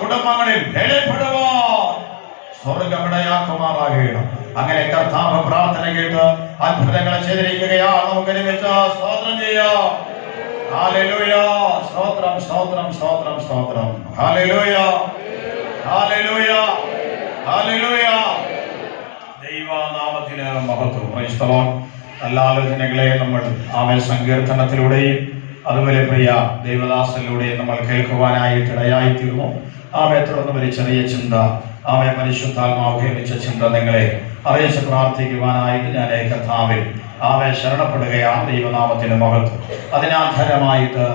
കുടുംബങ്ങളിൽ വെളിപ്പെടുവാൻ സ്വർഗമിടയാക്കുമാറാകണം. അങ്ങനെ കർത്താവ് പ്രാർത്ഥന കേട്ട് അത്ഭുതങ്ങളെ ചെയ്തിരിക്കുകയാണ്. നമുക്ക് ഒരുമിച്ച് സ്തോത്രം ചെയ്യാം. ഹല്ലേലൂയ. സ്തോത്രം സ്തോത്രം സ്തോത്രം സ്തോത്രം. Hallelujah hallelujah hallelujah. ദൈവനാമത്തിന് മഹത്വം. Praise the Lord. നല്ല ആലോചനകളെ നമ്മൾ സങ്കീർത്തനത്തിലൂടെയും അതുപോലെ പ്രിയ ദൈവദാസനിലൂടെയും നമ്മൾ കേൾക്കുവാനായിട്ട് ഇടയായിത്തീർന്നു. തുടർന്ന് ഒരു ചെറിയ ചിന്ത പരിശുദ്ധാത്മാവ് ഭേദിച്ച ചിന്ത നിങ്ങളെ അറിയിച്ച് പ്രാർത്ഥിക്കുവാനായിട്ട് ഞാൻ കർത്താവിൽ ശരണപ്പെടുകയാണ്. ദൈവനാമത്തിന് മഹത്വം. അതിനാധാരമായിട്ട്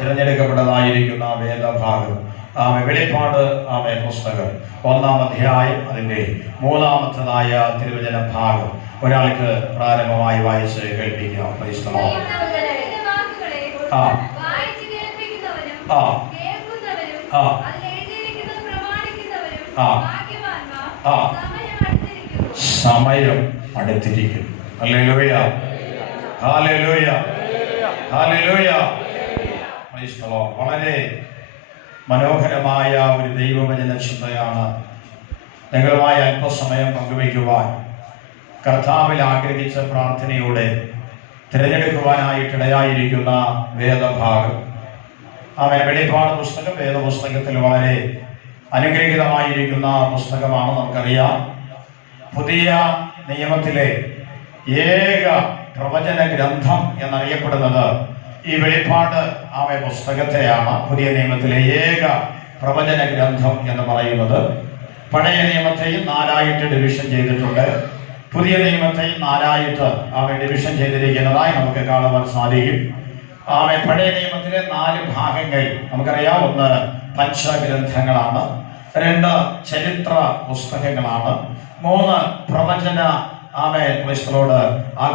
തിരഞ്ഞെടുക്കപ്പെട്ടതായിരിക്കുന്ന വേദഭാഗം വെളിപ്പാട് പുസ്തകം 1-ാം അധ്യായം അതിൻ്റെ 3-ാമത്തേതായ തിരുവചന ഭാഗം ഒരാൾക്ക് പ്രാരംഭമായി വായിച്ച് കേൾപ്പിക്കാം. Praise the Lord. സമയം അടുത്തിരിക്കുന്നു. Hallelujah hallelujah hallelujah. Praise the Lord. വളരെ മനോഹരമായ ഒരു ദൈവവചന ചിന്തയാണ് നിങ്ങളുമായി അല്പസമയം പങ്കുവയ്ക്കുവാൻ കർത്താവിൽ ആഗ്രഹിച്ച പ്രാർത്ഥനയോടെ തിരഞ്ഞെടുക്കുവാനായിട്ടിടയായിരിക്കുന്ന വേദഭാഗം വെളിപ്പാട് പുസ്തകം വേദപുസ്തകത്തിൽ വളരെ അനുഗ്രഹീതമായിരിക്കുന്ന പുസ്തകമാണ്. നമുക്കറിയാം, പുതിയ നിയമത്തിലെ ഏക പ്രവചന ഗ്രന്ഥം എന്നറിയപ്പെടുന്നത് ഈ വെളിപ്പാട് പുസ്തകത്തെയാണ്. പുതിയ നിയമത്തിലെ ഏക പ്രവചന ഗ്രന്ഥം എന്ന് പറയുന്നത്. പഴയ നിയമത്തെയും 4ആയിട്ട് ഡിവിഷൻ ചെയ്തിട്ടുണ്ട്. പുതിയ നിയമത്തെയും 4ആയിട്ട് ഡിവിഷൻ ചെയ്തിരിക്കുന്നതായി നമുക്ക് കാണുവാൻ സാധിക്കും. പഴയ നിയമത്തിലെ 4 ഭാഗങ്ങൾ നമുക്കറിയാം. 1 പഞ്ചഗ്രന്ഥങ്ങളാണ്, 2 ചരിത്ര പുസ്തകങ്ങളാണ്, 3 പ്രവചന ക്രിസ്തുവോട്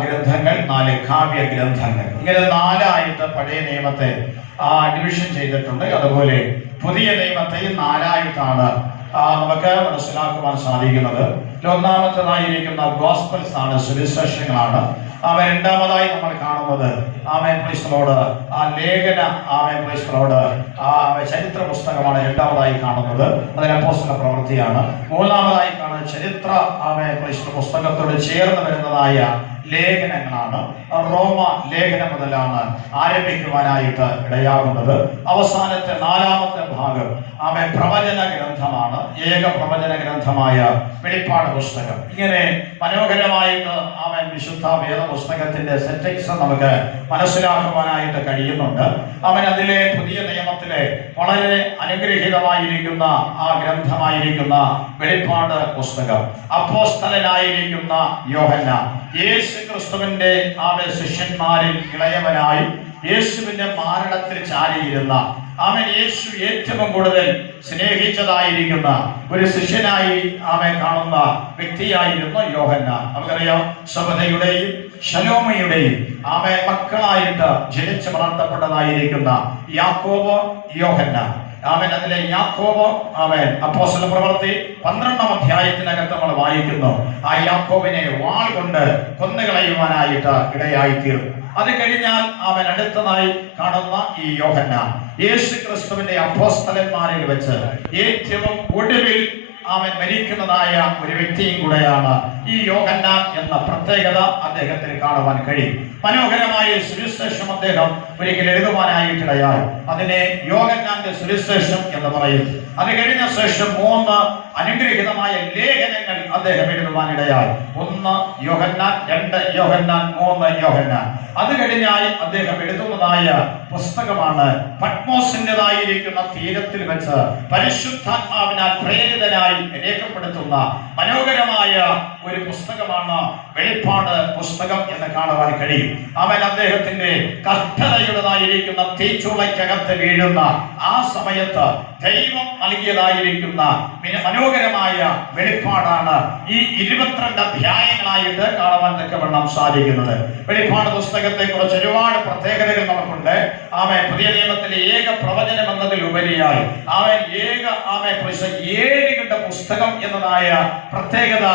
ഗ്രന്ഥങ്ങൾ, 4 കാവ്യ ഗ്രന്ഥങ്ങൾ. ഇങ്ങനെ 4ആയിട്ട് പഴയ നിയമത്തെ ഡിവിഷൻ ചെയ്തിട്ടുണ്ട്. അതുപോലെ പുതിയ നിയമത്തെയും 4ആയിട്ടാണ് നമുക്ക് മനസ്സിലാക്കുവാൻ സാധിക്കുന്നത്. ഒന്നാമത്തേതായിരിക്കുന്ന ഗോസ്പൽസ് ആണ്, സുവിശേഷങ്ങളാണ്. രണ്ടാമതായി നമ്മൾ കാണുന്നത് ക്രിസ്തുവോട് ലേഖന ക്രിസ്തുവോട് ചരിത്ര പുസ്തകമാണ് രണ്ടാമതായി കാണുന്നത്. അതിന് അപ്പോസ്തല പ്രവൃത്തിയാണ്. മൂന്നാമതായി കാണുന്നത് ചരിത്ര ക്രിസ്തു പുസ്തകത്തോട് ചേർന്ന് വരുന്നതായ ലേഖനങ്ങളാണ്. റോമ ലേഖനം മുതലാണ് ആരംഭിക്കുവാനായിട്ട് ഇടയാകുന്നത്. അവസാനത്തെ 4-ാമത്തെ ഭാഗം പ്രവചന ഗ്രന്ഥമാണ്, ഏക പ്രവചന ഗ്രന്ഥമായ വെളിപ്പാട് പുസ്തകം. ഇങ്ങനെ മനോഹരമായിട്ട് വിശുദ്ധ വേദ പുസ്തകത്തിന്റെ സെറ്റിക്സ് നമുക്ക് മനസ്സിലാക്കുവാനായിട്ട് കഴിയുന്നുണ്ട്. അതിലെ പുതിയ നിയമത്തിലെ വളരെ അനുഗ്രഹീതമായിരിക്കുന്ന ഗ്രന്ഥമായിരിക്കുന്ന വെളിപ്പാട് പുസ്തകം അപ്പോസ്തലനായിരിക്കുന്ന യോഹന്നാൻ യേശു ക്രിസ്തുവിന്റെ ശിഷ്യന്മാരിൽ ഇളയവനായി യേശുവിന്റെ മാരണത്തിൽ ചാരിയിരുന്ന യേശു ഏറ്റവും കൂടുതൽ സ്നേഹിച്ചതായിരിക്കുന്ന ഒരു ശിഷ്യനായി കാണുന്ന വ്യക്തിയായിരുന്നു യോഹന്നാൻ. നമുക്കറിയാം, സബദയുടെയും ശലോമയുടെയും മക്കളായിട്ട് ജനിച്ചു വളർത്തപ്പെട്ടതായിരിക്കുന്ന യാക്കോബ്, യോഹന്നാൻ. അതിലെ യാക്കോബ് അപ്പോസ്തല പ്രവൃത്തി 12-ാം അധ്യായത്തിനകത്ത് നമ്മൾ വായിക്കുന്നു. യാക്കോബിനെ വാൾ കൊണ്ട് കൊന്നുകളയുവാനായിട്ട് ഇടയായിത്തീർന്നു. അത് കഴിഞ്ഞാൽ അടുത്തതായി കാണുന്ന ഈ യോഹന്നാൻ യേശു ക്രിസ്തുവിന്റെ അപ്പോസ്തലന്മാരിൽ വെച്ച് ഏറ്റവും ഒടുവിൽ മരിക്കുന്നതായ ഒരു വ്യക്തിയും കൂടെയാണ് ഈ യോഹന്നാൻ എന്ന പ്രത്യേകത അദ്ദേഹത്തിന് കാണുവാൻ കഴിയും. മനോഹരമായ സുവിശേഷം അദ്ദേഹം ഒരിക്കൽ എഴുതുവാനായിട്ടിടയായി. അതിനെ യോഹന്നാന്റെ സുവിശേഷം എന്ന് പറയും. അത് കഴിഞ്ഞ ശേഷം 3 അനുഗ്രഹീതമായ ലേഖനങ്ങൾ അദ്ദേഹം എഴുതുവാനിടയായി. 1 യോഹന്നാൻ, 2 യോഹന്നാൻ, 3 യോഹന്നാൻ. അത് കഴിഞ്ഞാൽ അദ്ദേഹം എഴുതുന്നതായ പുസ്തകമാണ് പത്മോസിൻ്റെതായിരിക്കുന്ന തീരത്തിൽ വെച്ച് പരിശുദ്ധാത്മാവിനാൽ പ്രേരിതനായി രേഖപ്പെടുത്തുന്ന മനോഹരമായ ഒരു പുസ്തകമാണ് വെളിപ്പാട് പുസ്തകം എന്ന് കാണുവാൻ കഴിയും. അദ്ദേഹത്തിന്റെ കഷ്ടതയുടേതായിരിക്കുന്ന തീച്ചുളയ്ക്കകത്ത് വീഴുന്ന ആ സമയത്ത് ദൈവം നൽകിയതായിരിക്കുന്ന മനോഹരമായ വെളിപ്പാടാണ് ഈ 22 അധ്യായങ്ങളായിട്ട് കാണുവാൻ തക്കവണ്ണം സാധിക്കുന്നത്. വെളിപ്പാട് പുസ്തകത്തെ കുറിച്ച് ഒരുപാട് പ്രത്യേകതകൾ നമുക്കുണ്ട്. പുതിയ നിയമത്തിലെ ഏക പ്രവചനം എന്നതിൽ ഉപരിയായി 7 ഘട്ട പുസ്തകം എന്നതായ പ്രത്യേകത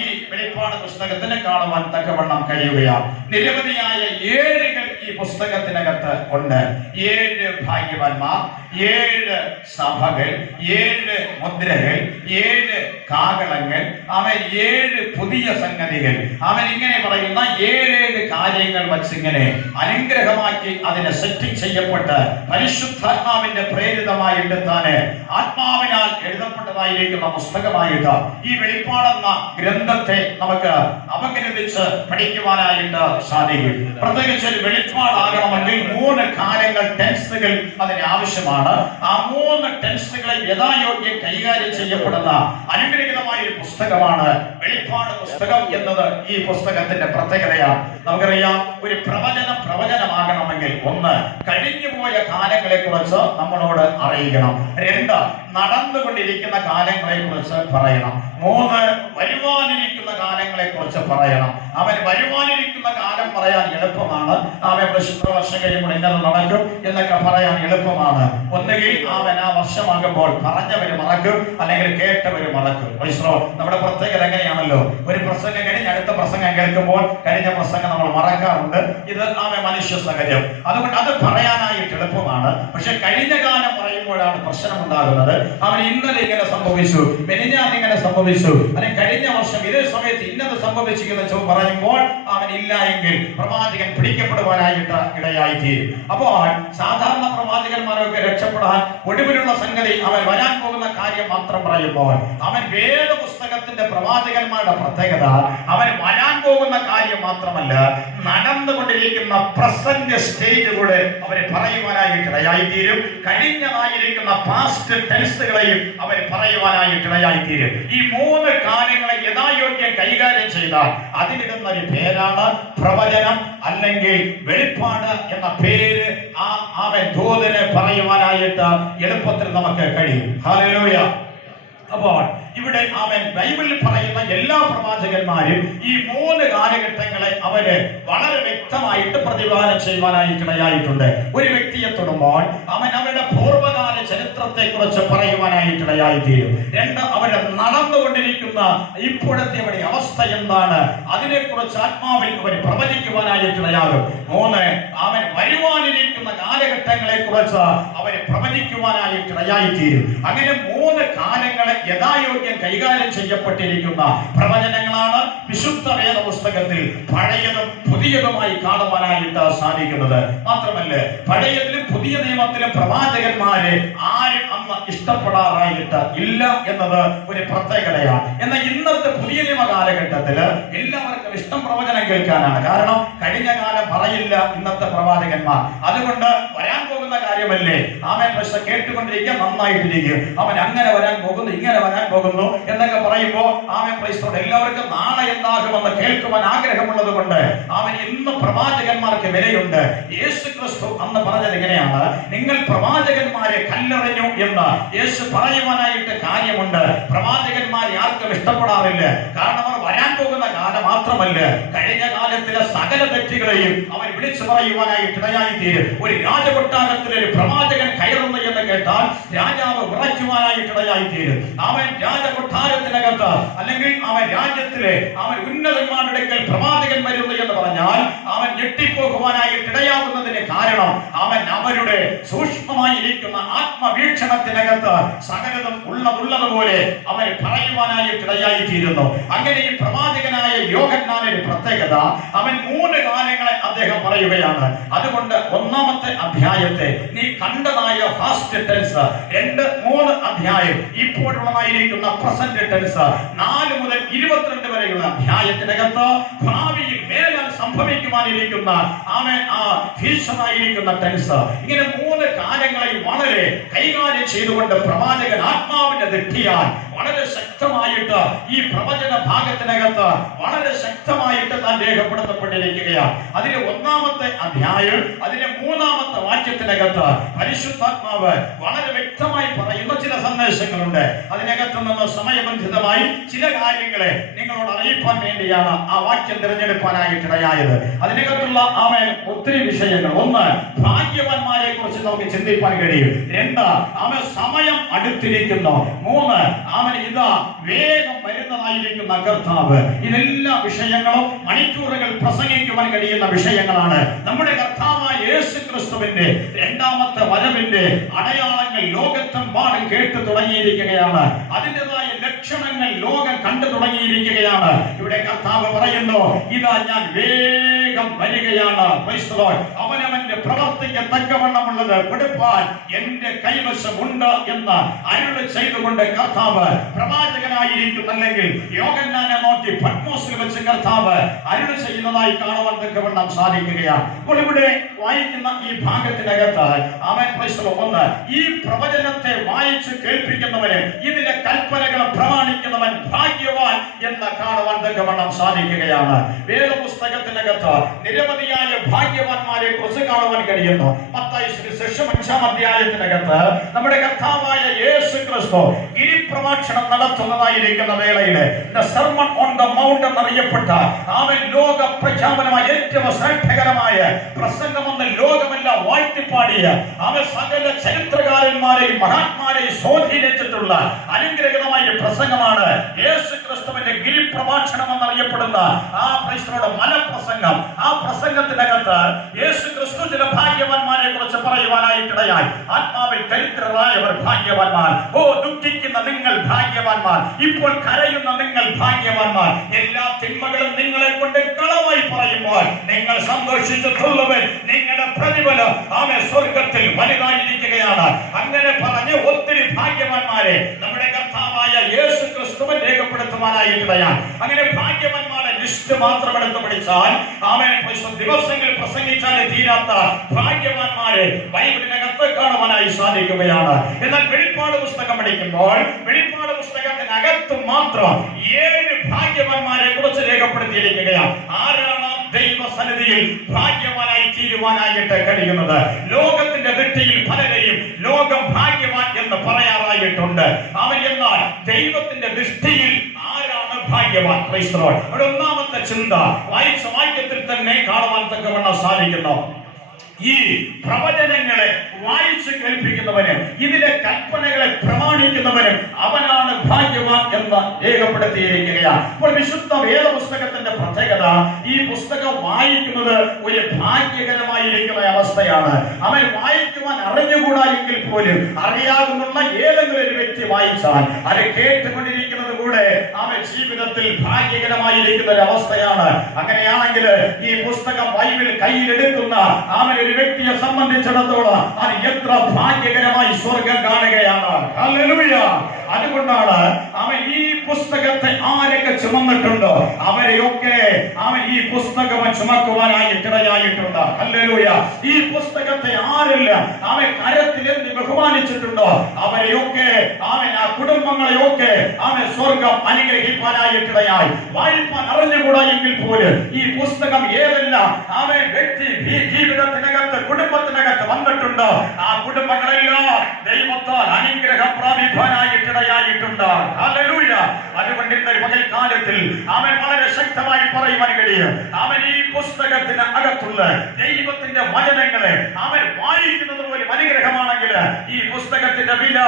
ഈ വെളിപ്പാട് പുസ്തകത്തിന് കാണുവാൻ തക്കവണ്ണം കഴിയുകയാണ്. നിരവധിയായ ഏഴുകൾ ഈ പുസ്തകത്തിനകത്ത് ഉണ്ട്. 7 ഭാഗ്യവാന്മാർ, 7 സഭകൾ, 7 മുദ്രകൾ, 7 കാകളങ്ങൾ, അവൻ 7 പുതിയ സംഗതികൾ, അവൻ ഇങ്ങനെ പറയുന്ന 7 കാര്യങ്ങൾ വച്ചിങ്ങനെ അനുഗ്രഹമാക്കി അതിനെ സെറ്റിംഗ് ചെയ്യപ്പെട്ട് പരിശുദ്ധാത്മാവിന്റെ പ്രേരിതമായിട്ട് താന് ആത്മാവിനാൽ എഴുതപ്പെട്ടതായിരിക്കുന്ന പുസ്തകമായിട്ട് ഈ വെളിപ്പാടെന്ന ഗ്രന്ഥത്തെ നമുക്ക് അപഗ്രഥിച്ച് പഠിക്കുവാനായിട്ട് സാധിക്കും. പ്രത്യേകിച്ച് ഒരു വെളിപ്പാടാകണമെങ്കിൽ 3 കാലങ്ങൾ, ടെൻസുകൾ അതിന് ആവശ്യമാണ്. ആ 3 ടെൻസുകളെ യഥായോഗ്യം കൈകാര്യം ചെയ്യപ്പെടുന്ന അനുഗ്രഹീതമായ ഒരു പുസ്തകമാണ് വെളിപ്പാട് പുസ്തകം എന്നത് ഈ പുസ്തകത്തിന്റെ പ്രത്യേകതയാണ്. നമുക്കറിയാം, ഒരു പ്രവചനമാകണമെങ്കിൽ 1 കഴിഞ്ഞുപോയ കാലങ്ങളെ കുറിച്ച് നമ്മളോട് അറിയിക്കണം. 2 നടന്നുകൊണ്ടിരിക്കുന്ന കാലങ്ങളെ കുറിച്ച് പറയണം. 3 വരുവാനിരിക്കുന്ന കാലങ്ങളെ കുറിച്ച് പറയണം. അവൻ വരുവാനിരിക്കുന്ന കാലം പറയാൻ എളുപ്പമാണ്. അവൻ ഇത്ര വർഷം കഴിയുമ്പോൾ ഇന്നത് നടക്കും എന്നൊക്കെ പറയാൻ എളുപ്പമാണ്. ഒന്നുകിൽ അവൻ ആ വർഷമാകുമ്പോൾ പറഞ്ഞവര് മറക്കും, അല്ലെങ്കിൽ കേട്ടവര് മറക്കും. നമ്മുടെ പ്രത്യേകത എങ്ങനെയാണല്ലോ, ഒരു പ്രസംഗം കഴിഞ്ഞ് അടുത്ത പ്രസംഗം കേൾക്കുമ്പോൾ കഴിഞ്ഞ പ്രസംഗം നമ്മൾ മറക്കാറുണ്ട്. ഇത് അവൻ മനുഷ്യ സഹജം. അതുകൊണ്ട് അത് പറയാനായിട്ട് എളുപ്പമാണ്. പക്ഷെ കഴിഞ്ഞ കാലം പറയുമ്പോഴാണ് പ്രശ്നം ഉണ്ടാകുന്നത്. അവൻ ഇന്നലെ ഇങ്ങനെ സംഭവിച്ചു, മെനിഞ്ഞാന്ന് ഇങ്ങനെ സംഭവിച്ചു, അല്ലെങ്കിൽ കഴിഞ്ഞ വർഷം ഇതേ സമയത്ത് ഇന്നത് സംഭവിച്ചു എന്ന് പറയുമ്പോൾ അവൻ ഇല്ല എങ്കിൽ പ്രവാചകൻ പിടിക്കപ്പെടുവാനായിട്ട് ഇടയായിത്തീരും. അപ്പോൾ സാധാരണ പ്രവാചകന്മാരൊക്കെ രക്ഷപ്പെടാൻ ഒടുവിലുള്ള സംഗതി അവൻ വരാൻ പോകുന്ന കാര്യം മാത്രം പറയുമ്പോൾ, അവൻ വേദപുസ്തകത്തിന്റെ പ്രവാചകന്മാരുടെ പ്രത്യേകത അവൻ വരാൻ പോകുന്ന കാര്യം മാത്രമല്ല, നടന്നുകൊണ്ടിരിക്കുന്ന പ്രസന്റ് സ്റ്റേജ് കൂടെ അവരെ പറയുവാനായിട്ട് ഇടയായിത്തീരും. കഴിഞ്ഞതായിരിക്കുന്ന പാസ്റ്റ് ടെൻസുകളെയും അവർ പറയുവാനായിട്ട് ഇടയായിത്തീരും. ഈ 3 കാര്യങ്ങളെ യഥായോഗ്യം കൈകാര്യം ചെയ്താൽ അതിലിടുന്ന ഒരു പേരാണ് പ്രവചനം, അല്ലെങ്കിൽ വെളിപ്പാട് എന്ന പേര് അവൻ ദൂതന് പറയുവാനായിട്ട് എളുപ്പത്തിൽ നമുക്ക് കഴിയും. ഹല്ലേലൂയ. അപ്പോൾ ഇവിടെ അവൻ ബൈബിളിൽ പറയുന്ന എല്ലാ പ്രവാചകന്മാരും ഈ 3 കാലഘട്ടങ്ങളെ അവര് വളരെ വ്യക്തമായിട്ട് പ്രതിപാദനം ചെയ്യുവാനായിട്ട് ഇടയായിട്ടുണ്ട്. ഒരു വ്യക്തിയെ തൊടുമ്പോൾ അവൻ അവരുടെ പൂർവ്വകാല ചരിത്രത്തെ കുറിച്ച് പറയുവാനായിട്ട് ഇടയായിത്തീരും. 2 അവരുടെ നടന്നുകൊണ്ടിരിക്കുന്ന ഇപ്പോഴത്തെ അവരുടെ അവസ്ഥ എന്താണ്, അതിനെ കുറിച്ച് ആത്മാവിൽ അവർ പ്രവചിക്കുവാനായിട്ട് ഇടയാകും. 3 അവൻ വരുവാനിരിക്കുന്ന കാലഘട്ടങ്ങളെ കുറിച്ച് അവരെ പ്രവചിക്കുവാനായിട്ട് ഇടയായിത്തീരും. അങ്ങനെ 3 കാലങ്ങളെ യഥായോഗ്യം കൈകാര്യം ചെയ്യപ്പെട്ടിരിക്കുന്ന പ്രവചനങ്ങളാണ് വിശുദ്ധ വേദപുസ്തകത്തിൽ പഴയതും പുതിയതുമായി കാണുവാനായിട്ട് സാധിക്കുന്നത്. മാത്രമല്ല, പഴയതിലും പുതിയ നിയമത്തിലും പ്രവാചകന്മാരെ ആരും അന്ന് ഇഷ്ടപ്പെടാറായിട്ട് ഇല്ല എന്നത് ഒരു പ്രത്യേകതയാണ്. എന്നാൽ ഇന്നത്തെ പുതിയ നിയമ കാലഘട്ടത്തില് എല്ലാവർക്കും ഇഷ്ടം പ്രവചനം കേൾക്കാനാണ്. കാരണം കഴിഞ്ഞ കാലം പറയില്ല ഇന്നത്തെ പ്രവാചകന്മാർ. അതുകൊണ്ട് വരാൻ പോകുന്ന കാര്യമല്ലേ, അവൻ പക്ഷെ കേട്ടുകൊണ്ടിരിക്കുക, നന്നായിട്ടിരിക്കും, അവൻ അങ്ങനെ വരാൻ പോകുന്നു, ഇങ്ങനെ വരാൻ പോകുന്നു എന്നൊക്കെ പറയുമ്പോൾ അവൻ ക്രൈസ്തവർ എല്ലാവർക്കും നാളെ എന്താകുമെന്ന് കേൾക്കുവാൻ ആഗ്രഹമുള്ളത് കൊണ്ട് അവൻ ഇന്ന് പ്രവാചകന്മാർക്ക് വിലയുണ്ട്. യേശു ക്രിസ്തു അന്ന് പറഞ്ഞത് എങ്ങനെയാണ്, നിങ്ങൾ പ്രവാചകന്മാരെ കല്ലെറിഞ്ഞു എന്ന് യേശു പറയുവാനായിട്ട് കാര്യമുണ്ട്. പ്രവാചകന്മാരെ ആർക്കും ഇഷ്ടപ്പെടാറില്ല. കാരണം അവർ വരാൻ പോകുന്ന കാലം മാത്രമല്ല, കഴിഞ്ഞ കാലത്തിലെ സകല തെറ്റുകളെയും അവർ വിളിച്ചു പറയുവാനായിട്ട് ഇടയായിത്തീരും. ഒരു രാജകൊട്ടാരത്തിൽ ഒരു പ്രവാചകൻ കയറുന്നു എന്ന് കേട്ടാൽ രാജാവ് വിറയ്ക്കുവാനായിട്ട് ഇടയായിത്തീരും. അവൻ രാജകൊട്ടാരത്തിനകത്ത് അല്ലെങ്കിൽ അവൻ രാജ്യത്തിലെ അവൻ ഉന്നതന്മാരുടെ അടുക്കൽ പ്രവാചകൻ വരുന്നു എന്ന് പറഞ്ഞാൽ അവൻ ഞെട്ടിപ്പോകുവാനായിട്ട് ഇടയാകുന്നതിന് കാരണം അവൻ അവരുടെ സൂക്ഷ്മമായിരിക്കുന്ന ആത്മവീക്ഷണത്തിനകത്ത് സകലതും ഉള്ളതുപോലെ അവർ പറയുവാനായിട്ട് ഇടയായിത്തീരുന്നു. അങ്ങനെ ഈ പ്രവാചകനായ യോഹന്നാന്റെ പ്രത്യേകത അവൻ 3 കാലങ്ങളെ അദ്ദേഹം പറയുകയാണ്. അതുകൊണ്ട് 1-ാമത്തെ അധ്യായത്തെ നീ കണ്ടതായ ഫാസ്റ്റ് ടെൻസ്, 2, 3 അധ്യായം ഇപ്പോഴുള്ളതായിരിക്കുന്ന പ്രസന്റ് ടെൻസ്, 4 മുതൽ 22 വരെയുള്ള അധ്യായത്തിനകത്ത് ഭാവിയിൽ മേലാൽ സംഭവിക്കുവാനിരിക്കുന്ന അവൻ ഫ്യൂച്ചറായിരിക്കുന്ന ടെൻസ്, ഇങ്ങനെ 3 കാര്യങ്ങളെ വളരെ കൈകാര്യം ചെയ്തുകൊണ്ട് പ്രവാചകൻ ആത്മാവിന്റെ ദൃഷ്ടിയാൽ വളരെ ശക്തമായിട്ട് ഈ പ്രവചന ഭാഗത്തിനകത്ത് വളരെ ശക്തമായിട്ട് താൻ രേഖപ്പെടുത്തപ്പെട്ടിരിക്കുകയാണ്. അതിലെ 1-ാമത്തെ അധ്യായം അതിലെ 3-ാമത്തെ വാക്യത്തിനകത്ത് പരിശുദ്ധാത്മാവ് വളരെ വ്യക്തമായി പറയുന്ന ചില സന്ദേശങ്ങളുണ്ട്. അതിനകത്ത് നിന്ന് സമയബന്ധിതമായി ചില കാര്യങ്ങളെ നിങ്ങളോട് അറിയിപ്പാൻ വേണ്ടിയാണ് ആ വാക്യം തിരഞ്ഞെടുപ്പാനായിട്ട് ഇടയായത്. അതിനകത്തുള്ള അവൻ ഒത്തിരി വിഷയങ്ങൾ, 1 ഭാഗ്യവാന്മാരെ കുറിച്ച് നമുക്ക് ചിന്തിപ്പാൻ കഴിയും. 2 അവൻ സമയം അടുത്തിരിക്കുന്നു. 3, അവൻ ഇതാ വേഗം വരുന്നതായിരിക്കുന്ന കർത്താവ്. ഇതെല്ലാ വിഷയങ്ങളും മണിക്കൂറുകൾ പ്രസംഗിക്കുവാൻ കഴിയുന്ന വിഷയങ്ങളാണ്. നമ്മുടെ കർത്താവായ യേശു ക്രിസ്തുവിന്റെ രണ്ടാമത്തെ വരവിന്റെ അടയാളങ്ങൾ ലോകത്തെമ്പാടും കേട്ടു തുടങ്ങിയിരിക്കുകയാണ്. അതിൻ്റെതായ ലക്ഷണങ്ങൾ ലോകം കണ്ടു തുടങ്ങിയിരിക്കുകയാണ്. ഇവിടെ കർത്താവ് പറയുന്നു, ഇതാ ഞാൻ വേഗം വരികയാണ്. അവനവന്റെ പ്രവർത്തിക്ക് തക്കവണ്ണമുള്ളത് കൊടുപ്പാൻ എന്റെ കൈവശം ഉണ്ട് എന്ന് അരുളി ചെയ്തുകൊണ്ട് കർത്താവ് പ്രവാചകനായിരിക്കുന്നല്ലെങ്കിൽ യോഹന്നാനെ നോക്കി പത്മോസിൽ വെച്ച് കർത്താവ് അരുളി ചെയ്യുന്നതായി കാണുവാൻ തക്കവണ്ണം സാധിക്കുകയാണ്. അപ്പോൾ ഇവിടെ വായിക്കുന്ന ഈ ഭാഗത്തിനകത്ത് അവൻ ഒന്ന്, ഈ പ്രവചനത്തെ വായിച്ച് കേൾപ്പിക്കുന്നവന്, ഇതിലെ കൽപ്പനകൾ പ്രമാണിക്കുന്നവൻ ഭാഗ്യവാൻ എന്ന് കാണുവാൻ തക്കവണ്ണം സാധിക്കുകയാണ്. വേദപുസ്തകത്തിനകത്ത് നിരവധിയായ ഭാഗ്യവാന്മാരെ കുറിച്ച് കാണുവാൻ കഴിയുന്നു. മത്തായി സുവിശേഷം 5-ാം അധ്യായത്തിനകത്ത് നമ്മുടെ കർത്താവായ യേശു ക്രിസ്തു ഗിരിപ്രഭാഷണം നടത്തുന്നതായിരിക്കുന്ന വേളയിൽ സെർമൺ ഓൺ ദ മൗണ്ട് എന്നറിയപ്പെട്ട അവൻ ലോക പ്രഖ്യാപനമായ ഏറ്റവും ശ്രേഷ്ഠകരമായ പ്രസംഗമെന്ന് ലോകമെല്ലാം വാഴ്ത്തിപ്പാടിയ അവൻ സകല ചരിത്രകാരന്മാരെയും മഹാന്മാരെയും സ്വാധീനിച്ചിട്ടുള്ള അനുഗ്രഹീതമായ പ്രസംഗമാണ് യേശു ക്രിസ്തുവിന്റെ ഗിരിപ്രഭാഷണം എന്നറിയപ്പെടുന്ന ആ ക്രിസ്തുവിന്റെ മലപ്രസംഗം. ആ പ്രസംഗത്തിനകത്ത് യേശു ക്രിസ്തു ചില ഭാഗ്യവാന്മാരെ കുറിച്ച് പറയുവാനായിട്ടിടയായി. ആത്മാവിൽ ദരിദ്രരായവർ ഭാഗ്യവാന്മാർ, ദുഃഖിക്കുന്ന നിങ്ങൾ ഭാഗ്യവാന്മാർ, ഇപ്പോൾ കരയുന്ന നിങ്ങൾ ഭാഗ്യവാന്മാർ, എല്ലാ തിന്മകളും നിങ്ങളെ കൊണ്ട് കളവായി പറയുമ്പോൾ നിങ്ങൾ സന്തോഷിച്ചു തുള്ളുവൻ, നിങ്ങളുടെ പ്രതിഫലം സ്വർഗത്തിൽ വലുതായിരിക്കുകയാണ്. അങ്ങനെ പറഞ്ഞ് ഒത്തിരി ഭാഗ്യവാന്മാരെ നമ്മുടെ കർത്താവായ യേശു ക്രിസ്തുവിൻ രേഖപ്പെടുത്തുവാനായിട്ടിടയായി. അങ്ങനെ ഭാഗ്യവാന്മാരെ ലിസ്റ്റ് മാത്രം എടുത്ത് പഠിച്ചാൽ ദിവസങ്ങൾ പ്രസംഗിച്ചാൽ തീരാത്ത ഭാഗ്യവാന്മാരെ ബൈബിളിനകത്ത് കാണുവാനായി സാധിക്കുകയാണ്. എന്നാൽ വെളിപ്പാട് പുസ്തകം പഠിക്കുമ്പോൾ വെളിപ്പാട് പുസ്തകത്തിനകത്ത് മാത്രം 7 ഭാഗ്യവാന്മാരെ കുറിച്ച് രേഖപ്പെടുത്തിയിരിക്കുകയാണ്. ആരാണ് ദൈവസന്നിധിയിൽ ഭാഗ്യവാനായി തീരുവാനായിട്ട് കഴിയുന്നത്? ലോകത്തിന്റെ ദൃഷ്ടിയിൽ പലരെയും ലോകം ഭാഗ്യവാൻ എന്ന് പറയാറായിട്ടുണ്ട്. എന്നാൽ ദൈവത്തിന്റെ ദൃഷ്ടിയിൽ ആരാണ് ഭാഗ്യവാൻ? ഒന്നാമത്തെ ചിന്ത വായിച്ച വാക്യത്തിൽ തന്നെ കാണുവാൻ തക്കവണ്ണം സാധിക്കുന്നു. ഈ പ്രവചനങ്ങളെ വായിച്ച് കേൾപ്പിക്കുന്നവനും ഇതിലെ കൽപ്പനകളെ പ്രമാണിക്കുന്നവനും അവനാണ് ഭാഗ്യവാൻ എന്ന് രേഖപ്പെടുത്തിയിരിക്കുകയാണ്. അപ്പോൾ വിശുദ്ധ വേദപുസ്തകത്തിന്റെ പ്രത്യേകത, ഈ പുസ്തകം വായിക്കുന്നത് ഒരു ഭാഗ്യകരമായിരിക്കുന്ന അവസ്ഥയാണ്. അവൻ വായിക്കുവാൻ അറിഞ്ഞുകൂടാ എങ്കിൽ പോലും അറിയാവുന്ന ഏതെങ്കിലും ഒരു വ്യക്തി വായിച്ചാൽ അത് കേട്ടുകൊണ്ടിരിക്കുന്നത് കൂടെ അവൻ ജീവിതത്തിൽ ഭാഗ്യകരമായിരിക്കുന്ന ഒരു അവസ്ഥയാണ്. അങ്ങനെയാണെങ്കിൽ ഈ പുസ്തകം ബൈബിൾ കയ്യിലെടുക്കുന്ന അവൻ ഒരു വ്യക്തിയെ സംബന്ധിച്ചിടത്തോളം അത് എത്ര ഭാഗ്യകരമായി സ്വർഗം കാണുകയാണ്. ഹല്ലേലൂയ. അതുകൊണ്ടാണ് അവൻ ഈ പുസ്തകത്തെ ആരൊക്കെ ചുമന്നിട്ടുണ്ടോ അവരെയൊക്കെ അവൻ ഈ പുസ്തകം ചുമക്കുവാനായിട്ടിടയായിട്ടുണ്ട്. ഹല്ലേലൂയ. ഈ പുസ്തകത്തെ ആരെല്ലാം അവൻ കരത്തിലെന്ത് ബഹുമാനിച്ചിട്ടുണ്ടോ അവരെയൊക്കെ അവൻ ആ കുടുംബങ്ങളെയൊക്കെ അവൻ സ്വർഗം അനുഗ്രഹിക്കാനായിട്ടിടയായി. വായിപ്പാൻ അറിഞ്ഞുകൂടാ എങ്കിൽ പോലും ഈ പുസ്തകം ഏതെല്ലാം അവൻ വ്യക്തി ജീവിതത്തിനകത്ത് കുടുംബത്തിനകത്ത് വന്നിട്ടുണ്ടോ ആ കുടുംബങ്ങളെല്ലാം ദൈവത്താൽ അനുഗ്രഹം പ്രാപിക്കാനായിട്ടിടയായിട്ടുണ്ട്. ഹല്ലേലൂയ. അതുകൊണ്ട് ഇന്നൊരു പകൽക്കാലത്തിൽ അവൻ വളരെ ശക്തമായി പറയുവാൻ കഴിയും, അവൻ ഈ പുസ്തകത്തിന് അകത്തുള്ള ദൈവത്തിന്റെ വചനങ്ങളെ അവൻ വായിക്കുന്നത് പോലും അനുഗ്രഹമാണെങ്കിൽ ഈ പുസ്തകത്തിന്റെ വില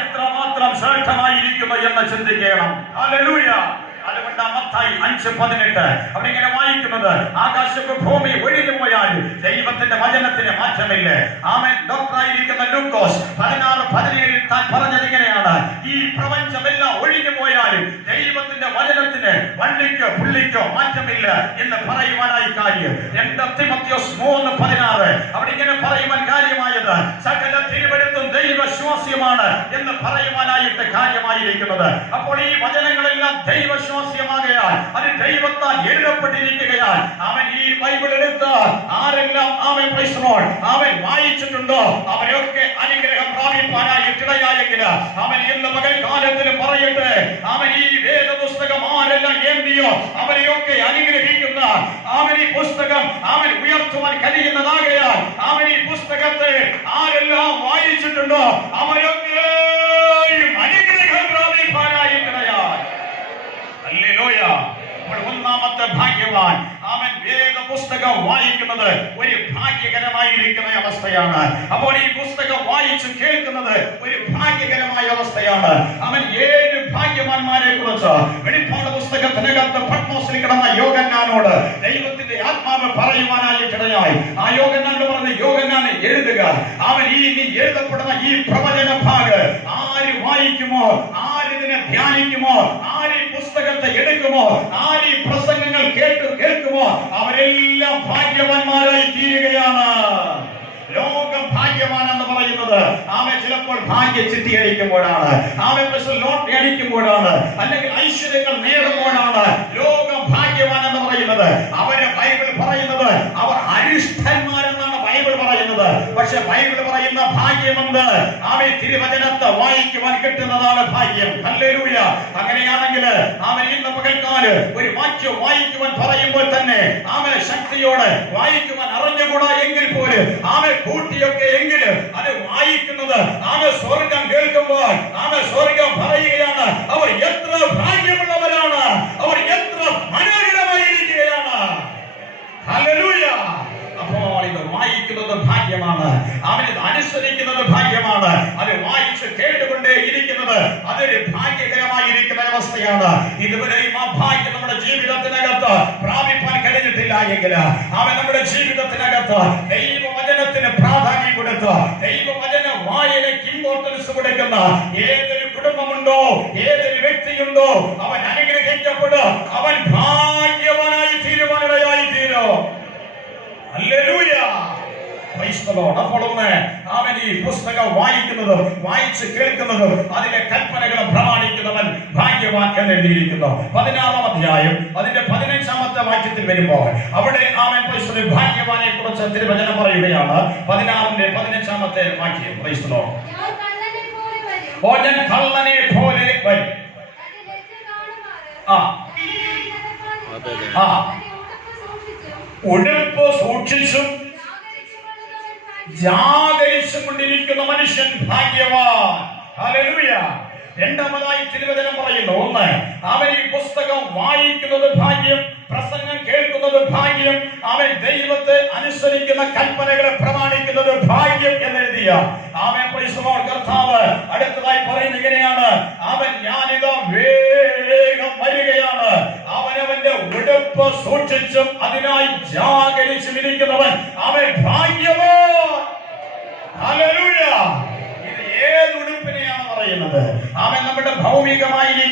എത്രമാത്രം ശ്രേഷ്ഠമായിരിക്കുന്നു എന്ന് ചിന്തിക്കണം. ഹല്ലേലൂയ. അതുകൊണ്ട് മത്തായി 5:18 അവിടെ ഇങ്ങനെ വായിക്കുന്നത്, ആകാശവും ഭൂമി ഒഴിഞ്ഞു പോയാൽ ദൈവത്തിന്റെ വചനത്തിന് മാറ്റമില്ല. ആമേൻ. ഡോക്ടറായിരിക്കുന്ന ലൂക്കോസ് 16:17 താൻ പറഞ്ഞത് ഇങ്ങനെയാണ്, ഈ പ്രപഞ്ചമെല്ലാം ഒഴിഞ്ഞു പോയാലും ദൈവത്തിന്റെ വചനത്തിന് വള്ളിക്കോ പുള്ളിക്കോ മാറ്റമില്ല എന്ന് പറയുവാനായി കാര്യം. 2 തിമോഥെയോസ് 3:16 അവിടെ ഇങ്ങനെ പറയുവാൻ കാര്യമായത്, സകല തിരുവെഴുത്തും ദൈവശ്വാസ്യമാണ് എന്ന് പറയുവാനായിട്ട് കാര്യമായിരിക്കുന്നത്. അപ്പോൾ ഈ വചനങ്ങളെല്ലാം ദൈവശ്വാസ്യമാകയാൽ അത് ദൈവത്താൽ എഴുതപ്പെട്ടിരിക്കുകയാൽ അവൻ ഈ ബൈബിൾ എടുത്ത് ആരെല്ലാം അവൻ വായിച്ചിട്ടുണ്ടോ അവരൊക്കെ അനുഗ്രഹം പ്രാപിക്കാനായിട്ടിടയായെങ്കിൽ അവൻ ഇന്ന് പകൽക്കാലത്തിൽ പറയട്ടെ, അവൻ ഈ വേദപുസ്തകം ആരെല്ലാം ഏന്തിയോ അവരെയൊക്കെ അനുഗ്രഹിക്കുന്ന അവൻ ഈ പുസ്തകം അവൻ ഉയർത്തുവാൻ കഴിയുന്നതാകയാൽ അവൻ ഈ പുസ്തകത്തെ ആരെല്ലാം വായിച്ചിട്ടുണ്ടോ അവരൊക്കെ അനുഗ്രഹം പ്രാപിക്കാനായിട്ടിടയാൽ. ഹല്ലേലൂയ. ഒന്നാമത്തെ ഭാഗ്യവാൻ അവൻ വേദപുസ്തകം വായിക്കുന്നത് ഒരു ഭാഗ്യകരമായിരിക്കുന്ന അവസ്ഥയാണ്. അപ്പോൾ ഈ പുസ്തകം വായിച്ചു കേൾക്കുന്നത് ഒരു ഭാഗ്യകരമായ അവസ്ഥയാണ്. അവൻ 7 ഭാഗ്യവാന്മാരെ കുറിച്ച് വെളിപ്പാട് പുസ്തകത്തിനകത്ത് പത്മോസിൽ കിടന്ന യോഹന്നാനോട് ദൈവത്തിന്റെ ആത്മാവ് പറയുവാനായിട്ടിടയായി. ആ യോഹന്നാനോട് പറഞ്ഞ, യോഹന്നാനെ എഴുതുക. അവൻ ഈ എഴുതപ്പെടുന്ന ഈ പ്രവചന ഭാഗം ആര് വായിക്കുമോ, ആരിതിനെ ധ്യാനിക്കുമോ, ആര് പുസ്തകത്തെ എടുക്കുമോ, ആര് പ്രസംഗങ്ങൾ കേൾക്കുമോ, അവരെല്ലാം ഭാഗ്യവാന്മാരായി തീരുകയാണ്. ലോകം ഭാഗ്യവാൻ എന്ന് പറയുന്നത് അവൻ ചിലപ്പോൾ ഭാഗ്യ ചിട്ടി അടിക്കുമ്പോഴാണ്, അവൻ ലോട്ടറി അടിക്കുമ്പോഴാണ്, അല്ലെങ്കിൽ ഐശ്വര്യങ്ങൾ നേടുമ്പോഴാണ് ലോകം ഭാഗ്യവാൻ എന്ന് പറയുന്നത്. അവരെ ബൈബിൾ പറയുന്നത് അവർ അരിഷ്ടന്മാരെന്നാണ് ബൈബിൾ പറയുന്നത്. പക്ഷെ ബൈബിൾ പറയുന്ന ഭാഗ്യമെന്ത്? അവൻ തിരുവചനത്തെ വായിക്കുവാൻ കിട്ടുന്നതാണ് ഭാഗ്യം. ഹല്ലേലൂയ. അങ്ങനെയാണെങ്കിൽ അവൻ ഇന്ന് പകൽക്കാല് ഒരു വാക്യം വായിക്കുവാൻ പറയുമ്പോൾ തന്നെ അവൻ ശക്തിയോടെ വായിക്കുവാൻ അറിഞ്ഞുകൂടാ എങ്കിൽ പോലും അവൻ കൂട്ടിയൊക്കെ എങ്കിലും അത് വായിക്കുന്നത് അവൻ സ്വർഗം കേൾക്കുമ്പോൾ അവൻ സ്വർഗം പറയുകയാണ്, അവർ എത്ര ഭാഗ്യമുള്ളവരാണ്, അവർ എത്ര മനോഹരമായിരിക്കുകയാണ്. ഹല്ലേലൂയ. അപ്പോൾ ഇത് വായിക്കുന്നത് ഭാഗ്യമാണ്, അവനിത് അനുസരിക്കുന്നത് ഭാഗ്യമാണ്, അത് വായിച്ച് കേട്ടുകൊണ്ടേ ഇരിക്കുന്നത് അതൊരു ഭാഗ്യകരമായിരിക്കുന്ന അവസ്ഥയാണ്. ഇതുവരെയും ആ ഭാഗ്യം നമ്മുടെ ജീവിതത്തിനകത്ത് പ്രാപിപ്പാൻ കഴിഞ്ഞിട്ടില്ല എങ്കിൽ അവൻ നമ്മുടെ ജീവിതത്തിനകത്ത് ദൈവവചനത്തിന് പ്രാധാന്യം കൊടുത്ത് ദൈവവചന വായനയ്ക്ക് ഇമ്പോർട്ടൻസ് കൊടുക്കുന്ന ഏതൊരു കുടുംബമുണ്ടോ, ഏതൊരു വ്യക്തിയുണ്ടോ, അവൻ അനുഗ്രഹിക്കപ്പെടും, അവൻ ഭാഗ്യവാനായി തീരുവാനിടയായി തീരും. ഹല്ലേലൂയ. അപ്പോൾ അവൻ ഈ പുസ്തകം വായിക്കുന്നതും വായിച്ച് കേൾക്കുന്നതും അതിലെ കൽപ്പനകളും പ്രമാണിക്കുന്നവൻ ഭാഗ്യവാൻ എന്ന് എഴുതിയിരിക്കുന്നു. 16-ാം അധ്യായം അതിന്റെ 15-ാമത്തെ വാക്യത്തിൽ വരുമ്പോൾ അവിടെ അവൻ ഭാഗ്യവാനെ കുറിച്ച് തിരുവചനം പറയുകയാണ്. 16-ന്റെ 15-ാമത്തെ വാക്യം. ഞാൻ കള്ളനെ പോലെ വരും. ഉടുപ്പ് സൂക്ഷിച്ചും ജാഗരിച്ചും കൊണ്ടിരിക്കുന്ന മനുഷ്യൻ ഭാഗ്യവാൻ. ഹല്ലേലൂയ. രണ്ടാമതായി തിരുവചനം പറയുന്നു, ഒന്ന്, അവൻ ഈ പുസ്തകം വായിക്കുന്നത് ഭാഗ്യം, പ്രസംഗം കേൾക്കുന്നത് ഭാഗ്യം, അവൻ ദൈവത്തെ അനുസരിക്കുന്ന കൽപ്പനകളെ പ്രമാണിക്കുന്നത് ഭാഗ്യം എന്നെഴുതിയ അവൻ കർത്താവ് അടുത്തതായി പറയുന്നത് ഇങ്ങനെയാണ്, അവൻ ഞാനിതാ വേഗം വരികയാണ്, അവനവന്റെ ഉടുപ്പ് സൂക്ഷിച്ചും അതിനായി ജാഗരിച്ചും ഇരിക്കുന്നവൻ അവൻ ഭാഗ്യവാൻ. ഹല്ലേലൂയ. ഇത് ഏത് ഉടുപ്പിനെയാണ് പറയുന്നത്? അവൻ നമ്മുടെ ഭൗമികമായി